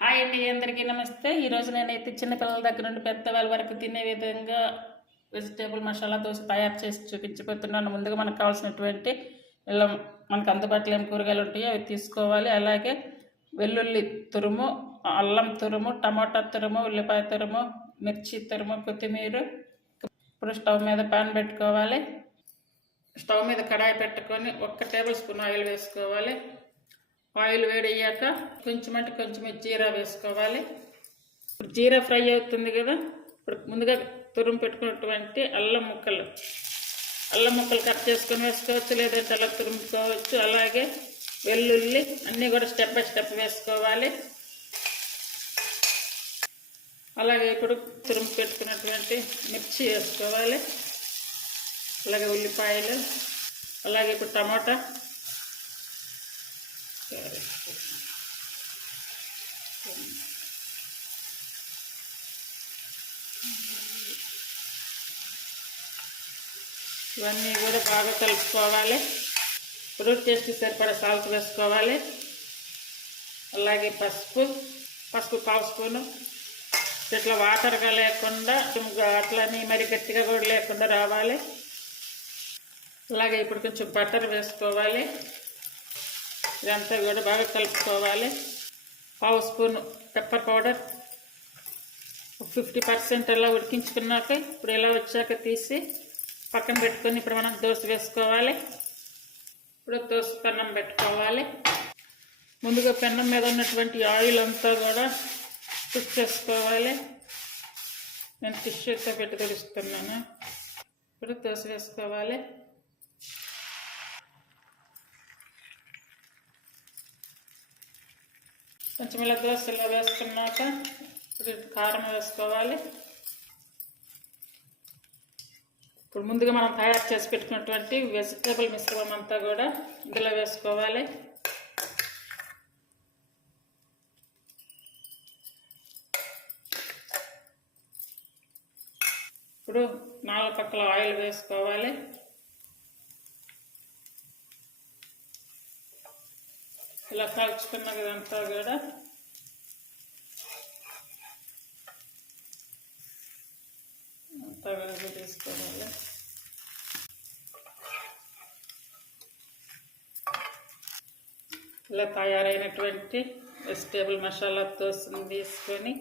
Hi అండి అందరికీ నమస్తే. ఈరోజు నేనైతే చిన్నపిల్లల దగ్గర నుండి పెద్దవాళ్ళ వరకు తినే విధంగా వెజిటేబుల్ మసాలా దోశ తయారు చేసి చూపించబోతున్నాను. ముందుగా మనకు కావాల్సినటువంటి ఇలా మనకు అందుబాటులో ఏం కూరగాయలు ఉంటాయో అవి తీసుకోవాలి. అలాగే వెల్లుల్లి తురుము అల్లం తురుము టమాటా తురుము ఉల్లిపాయ తురుము మిర్చి తురుము కొత్తిమీర. ఇప్పుడు స్టవ్ మీద పాన్ పెట్టుకోవాలి. స్టవ్ మీద కడాయి పెట్టుకొని ఒక్క టేబుల్ స్పూన్ ఆయిల్ వేసుకోవాలి. ఆయిల్ వేడయ్యాక కొంచెం అంటే కొంచెం జీరా వేసుకోవాలి. ఇప్పుడు జీరా ఫ్రై అవుతుంది కదా ఇప్పుడు ముందుగా తురుము పెట్టుకున్నటువంటి అల్లం ముక్కలు. అల్లం ముక్కలు కట్ చేసుకొని వేసుకోవచ్చు లేదంటే అలా తురుముకోవచ్చు. అలాగే వెల్లుల్లి అన్నీ కూడా స్టెప్ బై స్టెప్ వేసుకోవాలి. అలాగే ఇప్పుడు తురుము పెట్టుకున్నటువంటి మిర్చి వేసుకోవాలి. అలాగే ఉల్లిపాయలు అలాగే ఇప్పుడు టమాటా. ఇవన్నీ కూడా బాగా కలుపుకోవాలి. ఫ్రూట్ టేస్ట్ సరిపడా సాల్ట్ వేసుకోవాలి. అలాగే పసుపు పసుపు పావు స్పూను. ఇట్లా వాటర్గా లేకుండా అట్లని మరి గట్టిగా కూడా లేకుండా రావాలి. అలాగే ఇప్పుడు కొంచెం బటర్ వేసుకోవాలి. ఇదంతా కూడా బాగా కలుపుకోవాలి. పావు spoon pepper powder. Fifty percent అలా ఉడికించుకున్నాక ఇప్పుడు ఇలా వచ్చాక తీసి పక్కన పెట్టుకొని ఇప్పుడు మనం దోశ వేసుకోవాలి. ఇప్పుడు దోశ పెన్నం పెట్టుకోవాలి. ముందుగా పెన్నం మీద ఉన్నటువంటి ఆయిల్ అంతా కూడా కుక్ చేసుకోవాలి. నేను టిష్యూతో పెట్టి తెలుస్తున్నాను ఇప్పుడు దోశ వేసుకోవాలి. కొంచెం ఇలా దోశలో వేసుకున్నాక ఇప్పుడు కారం వేసుకోవాలి. ఇప్పుడు ముందుగా మనం తయారు చేసి పెట్టుకున్నటువంటి వెజిటేబుల్ మిశ్రమం అంతా కూడా ఇందులో వేసుకోవాలి. ఇప్పుడు నాలుగు పక్కల ఆయిల్ వేసుకోవాలి. ఇలా కాల్చుకున్న ఇదంతా కూడా. అంతా కూడా తీసుకోవాలి ఇలా తయారైనటువంటి వెజిటేబుల్ మసాలా దోశను తీసుకొని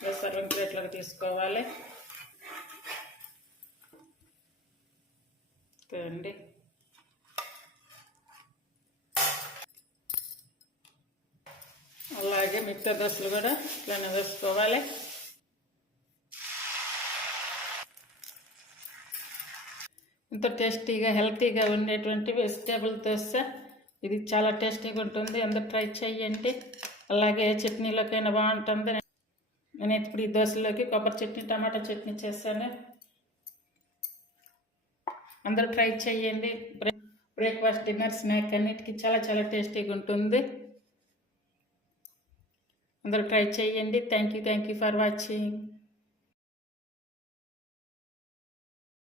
ఇలా సర్వింగ్ ప్లేట్లోకి తీసుకోవాలి. అండి అలాగే మిగతా దోశలు కూడా ఇట్లానే వేసుకోవాలి. ఇంత టేస్టీగా హెల్తీగా ఉండేటువంటి వెజిటేబుల్ దోశ. ఇది చాలా టేస్టీగా ఉంటుంది. అందరు ట్రై చేయండి. అలాగే చట్నీలోకైనా బాగుంటుంది. నేను ఇప్పుడు ఈ దోశలోకి కొబ్బరి చట్నీ టమాటా చట్నీ చేశాను. అందరూ ట్రై చేయండి. బ్రేక్ బ్రేక్ఫాస్ట్ డిన్నర్ స్నాక్ అన్నిటికీ చాలా చాలా టేస్టీగా ఉంటుంది. అందరూ ట్రై చేయండి. Thank you thank you for watching